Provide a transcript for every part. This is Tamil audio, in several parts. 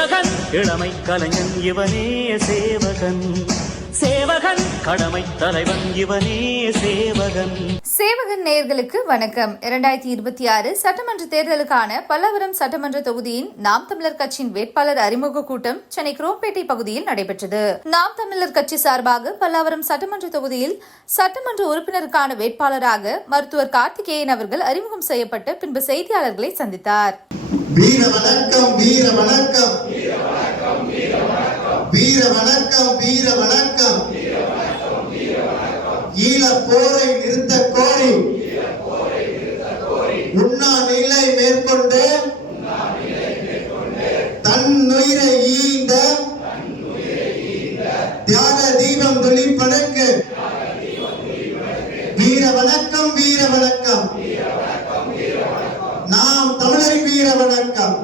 சேவகன் இளமை கலைஞன் இவனே சேவகன், சேவகன் கடமை தலைவன் இவனே சேவகன். சேவகன் நேயர்களுக்கு வணக்கம். 2026 சட்டமன்ற தேர்தலுக்கான பல்லாவரம் சட்டமன்ற தொகுதியின் நாம் தமிழர் கட்சியின் வேட்பாளர் அறிமுக கூட்டம் சென்னை குரோம்பேட்டை பகுதியில் நடைபெற்றது. நாம் தமிழர் கட்சி சார்பாக பல்லாவரம் சட்டமன்ற தொகுதியில் சட்டமன்ற உறுப்பினருக்கான வேட்பாளராக மருத்துவர் கார்த்திகேயன் அவர்கள் அறிமுகம் செய்யப்பட்டு பின்பு செய்தியாளர்களை சந்தித்தார். வீர வணக்கம், வீர வணக்கம், வீர வணக்கம், வீர வணக்கம். ஈழப் போரை நிறுத்த கோரி உண்ணா நிலை மேற்கொண்டு தன்னுயிரை ஈந்த தியாக தீபம் துளிப்பதற்கு வீர வணக்கம், வீர வணக்கம். நாம் தமிழரின் வீர வணக்கம்,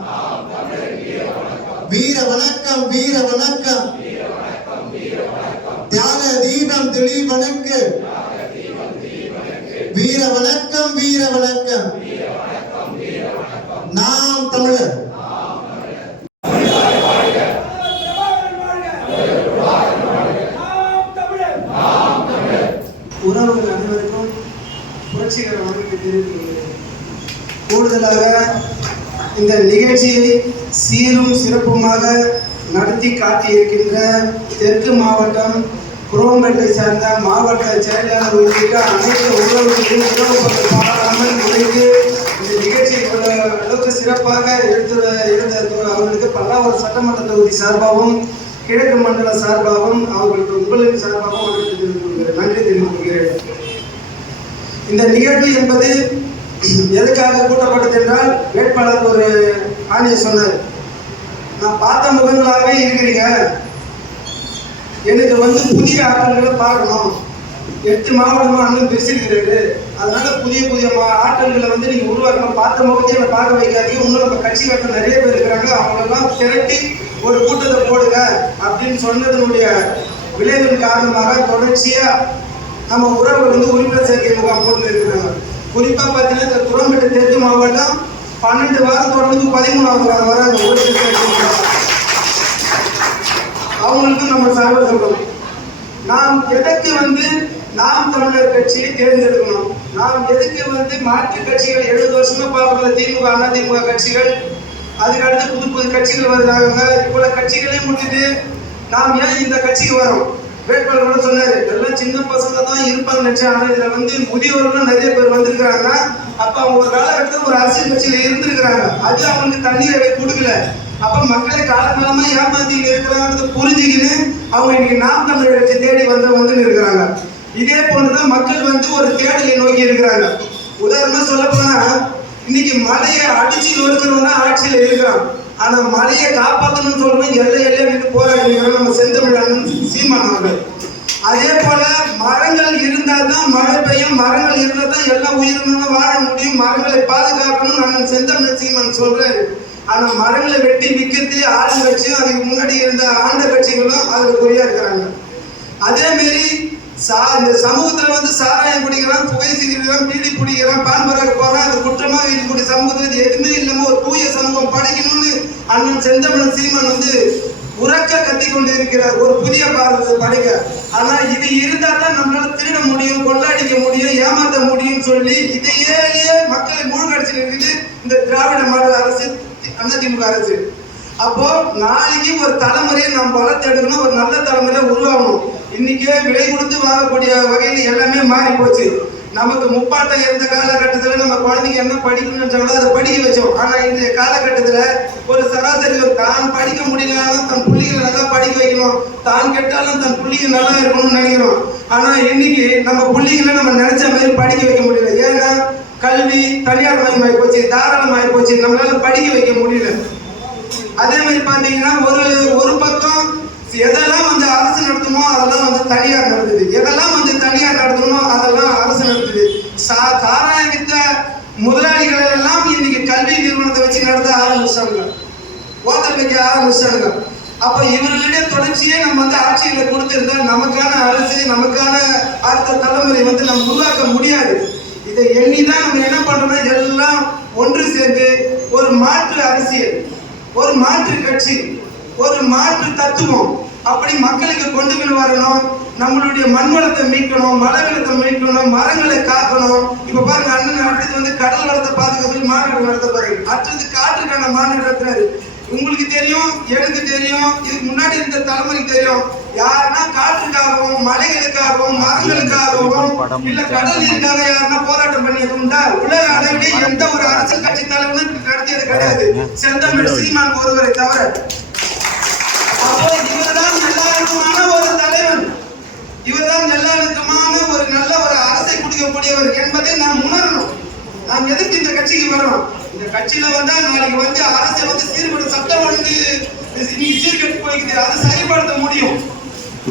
வீர வணக்கம், வீர வணக்கம். தியாக தீபம் தெளிவனுக்கு வீர வணக்கம், வீர வணக்கம். நாம் தமிழர். உறவுகள் அனைவருக்கும் புரட்சிகர வணக்கத்தை தெரிவித்துள்ளது. கூடுதலாக இந்த நிகழ்ச்சியை சீரும் சிறப்புமாக நடத்தி காட்டியிருக்கின்ற தெற்கு மாவட்டம் குரோம்பேட்டை சார்ந்த மாவட்ட செயலாளர் உள்ளிட்ட அனைத்து உறவுகளையும் உறவுகள் பாராமல் உழைத்து இந்த நிகழ்ச்சியை அளவுக்கு சிறப்பாக இருந்த அவர்களுக்கு பல்லாவரம் சட்டமன்ற தொகுதி சார்பாகவும் கிழக்கு மண்டல சார்பாகவும் அவர்களுக்கு உங்களின் சார்பாகவும் நன்றி தெரிவித்துக் கொள்கிறேன். இந்த நிகழ்வு என்பது எதுக்காக கூட்டப்பட்டது என்றால், வேட்பாளர் ஒரு ஆணையை சொன்னார். நான் பார்த்த முகங்களாகவே இருக்கிறீங்க, எனக்கு புதிய ஆற்றல்களை பார்க்கணும். 8 மாவட்டமாக அண்ணன் பிரிச்சிருக்கிறாரு, அதனால புதிய ஆற்றல்களை நீங்க உருவாக்கணும். பார்த்த முகத்தையும் என்னை பார்க்க வைக்காதீங்க. இன்னும் நம்ம கட்சிக்காரர்கள் நிறைய பேர் இருக்கிறாங்க, அவங்களெல்லாம் திரட்டி ஒரு கூட்டத்தை போடுங்க அப்படின்னு சொன்னதனுடைய விளைவின் காரணமாக தொடர்ச்சியா நம்ம உறவுகள் உறுப்பினர் சேர்க்கை முகாம் போட்டு இருக்கிறாங்க. குறிப்பா பார்த்தீங்கன்னா இந்த குரோம்பேட்டை தெற்கு மாவட்டம் 12 வாரம் தொடர்ந்து 13வது வாரம் வர அந்த உறுப்பினர் அவங்களுக்கு நம்ம சார்பில் சொல்றோம். நாம் எதற்கு நாம் தமிழர் கட்சியை தேர்ந்தெடுக்கணும்? நாம் எதுக்கு மாற்று கட்சிகள் 70 வருஷமா பார்க்கல, திமுக அதிமுக கட்சிகள், அதுக்கடுத்து புது கட்சிகள் வருகிறாங்க. இவ்வளவு கட்சிகளையும் முடிச்சுட்டு நாம் ஏன் இந்த கட்சிக்கு வரோம்? வேட்பாளர் சொன்னாரு, எல்லாம் சின்ன பசங்க தான் இருப்பாங்க நினைச்சேன். ஆனா இதுல முதியோர்களும் நிறைய பேர் வந்திருக்கிறாங்க. அப்ப அவங்க ஒரு காலகட்டத்தில் ஒரு அரசியல் கட்சியில இருந்திருக்கிறாங்க, அது அவங்களுக்கு தண்ணீரை கொடுக்கல. அப்ப மக்களை காலகாலமா ஏமாத்தி இருக்கிறாங்க புரிஞ்சுக்கின்னு அவங்க இன்னைக்கு நாம் தமிழர் கட்சி தேடி வந்து இருக்கிறாங்க. இதே போன்றுதான் மக்கள் ஒரு தேடலை நோக்கி இருக்கிறாங்க. உதாரணமா சொல்ல போனா, இன்னைக்கு மலையை அடிச்சு நொறுக்கிறவங்க ஆட்சியில இருக்கிறான், ஆனா மலையை காப்பாற்றணும்னு சொல்றோம் எல்லையில போராடி நம்ம செந்தமிழ் சீமான் அவர்கள். அதே போல மரங்கள் இருந்தால் தான் மழை பெய்யும், மரங்கள் இருந்தால் தான் எல்லாம் உயிரினங்களும் வாழ முடியும், மரங்களை பாதுகாக்கணும் அண்ணன் செந்தமிழ் சீமான் சொல்றாரு. ஆனா மரங்களை வெட்டி விற்கிறது ஆடு கட்சியும் அதுக்கு முன்னாடி இருந்த ஆண்ட கட்சிகளும் அதுல குறியா இருக்கிறாங்க. அதே மாரி இந்த சமூகத்துல சாராயம் குடிக்கிறான், புகை சிகரெட், பீடி பிடிக்கிறான், பான்பராக போறான், அது குற்றமாக இருக்கக்கூடிய சமூகத்துல எதுவுமே இல்லாம ஒரு தூய சமூகம் படைக்கணும்னு அண்ணன் செந்தமிழ் சீமான் உறக்க கத்தி கொண்டு இருக்கிறார், ஒரு புதிய பாரதத்தை படைக்க. ஆனா இது இருந்தா தான் நம்மளால திருட முடியும், கொள்ளாடிக்க முடியும், ஏமாற்ற முடியும் சொல்லி இதையே மக்களை மூழ்கடிச்சு இருக்குது இந்த திராவிட மாடல் அரசு, அதிமுக அரசு. அப்போ நாளைக்கு ஒரு தலைமுறையை நாம் வளர்த்தெடுக்கணும், ஒரு நல்ல தலைமுறையை உருவாகணும். இன்னைக்கே விலை கொடுத்து வாங்கக்கூடிய வகையில் எல்லாமே மாறி போச்சு. நமக்கு முப்பாட்டம் இருந்த காலகட்டத்தில் நம்ம குழந்தைங்க என்ன படிக்கணும்னு அதை படிக்க வச்சோம். ஆனா இந்த காலகட்டத்துல ஒரு சராசரி தான் படிக்க முடியலனாலும் தன் பிள்ளைகளை நல்லா படிக்க வைக்கணும், தான் கெட்டாலும் தன் பிள்ளைங்க நல்லா இருக்கணும்னு நினைக்கிறோம். ஆனா இன்னைக்கு நம்ம பிள்ளைங்களை நம்ம நினைச்ச மாதிரி படிக்க வைக்க முடியல. ஏன்னா கல்வி தனியார் மயமாயி போச்சு, தாராளமாயி போச்சு, நம்மளால படிக்க வைக்க முடியல. அதே மாதிரி பாத்தீங்கன்னா ஒரு பக்கம் எதெல்லாம் அரசு நடத்துமோ அதெல்லாம் தனியார் நடத்துது, எதெல்லாம் தனியார் நடத்தணுமோ அதெல்லாம் அரசு நடத்துது. சாராயம் வித்த முதலாளிகள் எல்லாம் இன்னைக்கு கல்வி நிறுவனத்தை வச்சு நடத்த ஆரம்பிச்சாங்க, ஓட்டல் வைக்க ஆரம்பிச்சாங்க. அப்ப இவர்களிடையே தொடர்ச்சியே நம்ம ஆட்சிகளை கொடுத்திருந்தா நமக்கான அரசு, நமக்கான அடுத்த தலைமுறை நம்ம உருவாக்க முடியாது. இதை எண்ணிதான் நம்ம என்ன பண்றோம்னா எல்லாம் ஒன்று சேர்ந்து ஒரு மாற்று அரசியல், ஒரு மாற்று கட்சி, ஒரு மாற்று தத்துவம் அப்படி மக்களுக்கு கொண்டு போய் வரணும். நம்மளுடைய மண் வளத்தை மீட்கணும், மலை வளத்தை மீட்கணும், மரங்களை காக்கணும். இப்ப பாருங்க, அண்ணன் அடுத்தது வந்து கடல் வளத்தை பாதுகாக்க சொல்லி மாநாடு நடத்த பாருங்க. அடுத்தது காற்றுக்கான மாநாடு நடத்துறாரு. உங்களுக்கு தெரியும், எனக்கு தெரியும், இதுக்கு முன்னாடி இருந்த தலைமுறைக்கு தெரியும். யாருன்னா காற்றுக்காகவும், மலைகளுக்காகவும், மரங்களுக்காகவும், இல்ல கடல் நீருக்காக யாருன்னா போராட்டம் பண்ணியது உண்டா? உலக அளவிலே எந்த ஒரு அரசியல் கட்சி தலைவனும் நடத்தியது கிடையாது, செந்தமிழ் சீமான் ஒருவரை தவிர. அப்போ இவர்தான் எல்லாருக்குமான ஒரு தலைவன், இவர்தான் எல்லாருக்குமான ஒரு நல்ல ஒரு அரசை கொடுக்கக்கூடியவர் என்பதை நாம் உணரணும். நாம் எதுக்கு இந்த கட்சிக்கு வரோம்? இந்த கட்சியில வந்தா நாளைக்கு வந்து அரசை வந்து சீர்படுத்த சட்டம் ஒழுங்கு நீங்க சீர்கட்டு போய்க்குது, அதை சரிப்படுத்த முடியும்.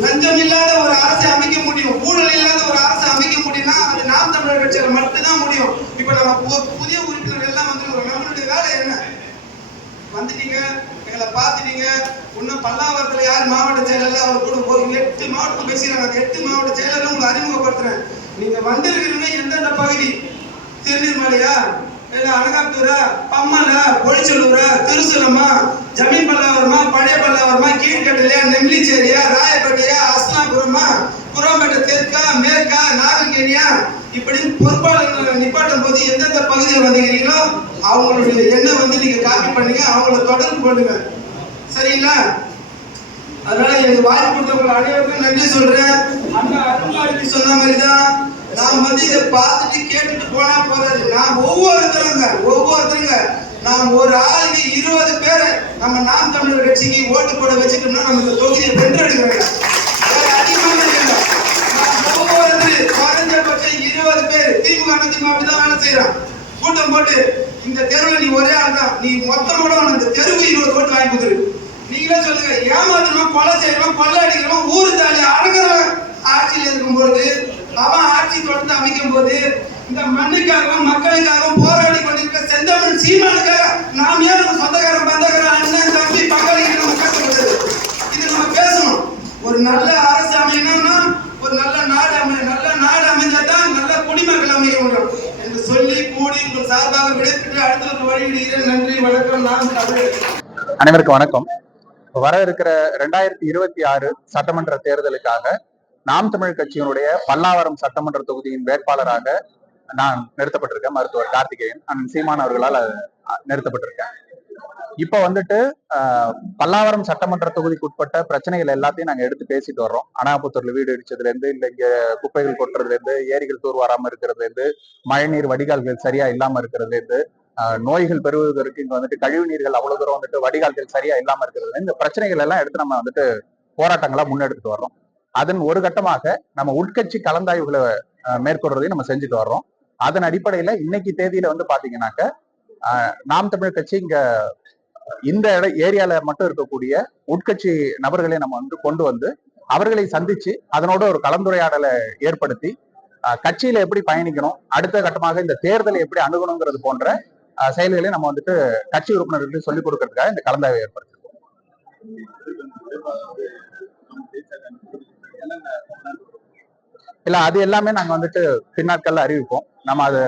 லஞ்சம் இல்லாத ஒரு அரசை அமைக்க முடியும், ஊழல் இல்லாத ஒரு அரசை அமைக்க முடியும்னா அது நாம் தமிழர் கட்சியில மட்டும்தான் முடியும். இப்ப நம்ம புதிய உறுப்பினர் எல்லாம் வந்துருக்கோம். நம்மளுடைய வேலை என்ன? வந்துட்டீங்க, எங்களை பார்த்துட்டீங்க. இன்னும் பல்லாவரத்துல யார் மாவட்ட செயலர் அவர் கூட ஒரு 8 மாவட்டம் பேசுறாங்க. 8 மாவட்ட செயலரும் உங்களுக்கு அறிமுகப்படுத்துறேன். நீங்க வந்திருக்கிறீங்க எந்தெந்த பகுதி? திருநீர்மலையா, இல்ல அனகாப்தூரா, பம்மலா, பொழிச்சலூரா, திருசூலமா, ஜமீன் பல்லாவரமா, பழைய பல்லாவரமா, கீழ்கட்டலையா, நெம்லிச்சேரியா, ராயப்பேட்டையா, அஸ்லாபுரமா, குரோம்பேட்டை தெற்கா, மேற்கா, நாகல்கேணியா, இப்படி பொறுப்பாளர்கள் நிப்பாட்டும் போது எந்தெந்த பகுதியில் வந்துக்கிறீங்களோ அவங்களுடைய எண்ணெய் வந்து நீங்க காப்பி பண்ணுங்க, அவங்கள தொடர்பு பண்ணுங்க. சரிங்களா? அதனால எனக்கு வாய்ப்பு கொடுத்தவங்க அனைவருக்கும் நன்றி சொல்றேன். அண்ணா அருள்வாழ்த்தி சொன்ன மாதிரிதான் நாம் வந்து இதை பார்த்துட்டு கேட்டுட்டு போனா போதாது. நாம் ஒவ்வொருத்தருங்க நாம் ஒரு ஆளுக்கு 20 பேரை நம்ம நாம் தமிழர் கட்சிக்கு ஓட்டு போட வச்சுட்டோம்னா நம்ம இந்த தொகுதியை வென்றெடுக்கிறாங்க. அதிகமாக இல்லை, ஒவ்வொருத்தரும் குறைஞ்சபட்சம் 20 பேர். திமுக அப்படிதான் வேலை செய்யறான். கூட்டம் போட்டு இந்த தெருவில் நீ ஒரே ஆள் தான், நீ மொத்தமோட அந்த தெருவுக்கு 20 ஓட்டு வாங்கி கொடுத்துரு. நீங்களே சொல்லுங்க, ஏமாத்துறோம், கொலை செய்யறோம், கொள்ளை அடிக்கிறோம், ஊரு தாலி அடங்குறோம். ஆட்சியில் இருக்கும்போது அவன் ஆட்சி தொடர்ந்து அமைக்கும் போது இந்த மண்ணுக்காகவும் மக்களுக்காகவும் போராடி கொண்டிருக்க செந்தமிழ் சீமானுக்காக நாம் ஏன் நம்ம சொந்தக்காரன் பந்தக்காரன் அண்ணன் தம்பி பங்காளிக்கு நம்ம கஷ்டப்பட்டது? இது நம்ம பேசணும். ஒரு நல்ல அரசு அமையணும்னா ஒரு நல்ல நாடு அமையும், நல்ல நாடு அமைஞ்சாதான் நல்ல குடிமக்கள் அமைய முடியும் என்று சொல்லி கூடி உங்கள் சார்பாக விடைபெற்று அடுத்த வழிவிடுகிறேன். நன்றி, வணக்கம். நாம் தமிழர். அனைவருக்கும் வணக்கம். வர இருக்கிற 2026 சட்டமன்ற தேர்தலுக்காக நாம் தமிழ் கட்சியினுடைய பல்லாவரம் சட்டமன்ற தொகுதியின் வேட்பாளராக நான் நிறுத்தப்பட்டிருக்கேன். மருத்துவர் கார்த்திகேயன் அண்ணன் சீமான் அவர்களால் நிறுத்தப்பட்டிருக்கேன். இப்ப வந்துட்டு பல்லாவரம் சட்டமன்ற தொகுதிக்கு உட்பட்ட பிரச்சனைகள் எல்லாத்தையும் நாங்க எடுத்து பேசிட்டு வர்றோம். அனாபுத்தூர்ல வீடு இடிச்சதுல இருந்து, இல்ல இங்க குப்பைகள் கொட்டுறதுல இருந்து, ஏரிகள் தூர்வாராம இருக்கிறதுல இருந்து, மழைநீர் வடிகால்கள் சரியா இல்லாம இருக்கிறதுல இருந்து, நோய்கள் பெறுவதற்கு இங்க வந்துட்டு கழிவு நீர்கள் அவ்வளவு தூரம் வந்துட்டு வடிகால்கள் சரியா இல்லாம இருக்கிறது, இந்த பிரச்சனைகள் எல்லாம் எடுத்து நம்ம வந்துட்டு போராட்டங்களா முன்னெடுத்துட்டு வர்றோம். அதன் ஒரு கட்டமாக நம்ம உட்கட்சி கலந்தாய்வுகளை மேற்கொள்றதையும் நம்ம செஞ்சுட்டு வர்றோம். அதன் அடிப்படையில இன்னைக்கு தேதியில வந்து பாத்தீங்கன்னாக்க நாம் தமிழ் கட்சி இங்க இந்த ஏரியால மட்டும் இருக்கக்கூடிய உட்கட்சி நபர்களை நம்ம வந்து கொண்டு வந்து அவர்களை சந்திச்சு அதனோட ஒரு கலந்துரையாடலை ஏற்படுத்தி கட்சியில எப்படி பயணிக்கணும், அடுத்த கட்டமாக இந்த தேர்தலை எப்படி அணுகணுங்கிறது போன்ற செயல்களை நம்ம வந்துட்டு கட்சி உறுப்பினர்களுக்கு சொல்லிக் கொடுக்கறதுக்காக இந்த கலந்தாய்வை ஏற்படுத்திருக்கோம். இல்ல, அது எல்லாமே நாங்க வந்துட்டு பின்னாட்கள்ல அறிவிப்போம். நம்ம அது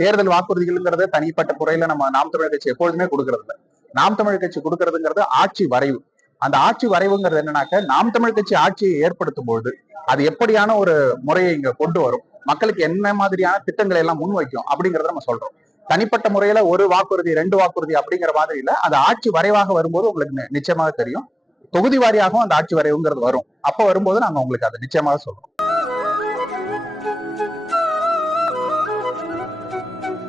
தேர்தல் வாக்குறுதிகள்ங்கிறத தனிப்பட்ட முறையில நம்ம நாம் தமிழர் கட்சி எப்பொழுதுமே கொடுக்கறது இல்லை. நாம் தமிழர் கட்சி கொடுக்கறதுங்கிறது ஆட்சி வரைவு. அந்த ஆட்சி வரைவுங்கிறது என்னன்னாக்க, நாம் தமிழ் கட்சி ஆட்சியை ஏற்படுத்தும் பொழுது அது எப்படியான ஒரு முறையை இங்க கொண்டு வரும், மக்களுக்கு என்ன மாதிரியான திட்டங்களை எல்லாம் முன்வைக்கும் அப்படிங்கறத நம்ம சொல்றோம். தனிப்பட்ட முறையில ஒரு வாக்குறுதி 2 வாக்குறுதி அப்படிங்கிற மாதிரி இல்ல. அது ஆட்சி வரைவாக வரும்போது உங்களுக்கு நிச்சயமாக தெரியும். தொகுதி வாரியாகவும் அந்த ஆட்சி வரைவுங்கிறது வரும். அப்ப வரும்போது நாங்க உங்களுக்கு அதை நிச்சயமாக சொல்றோம்.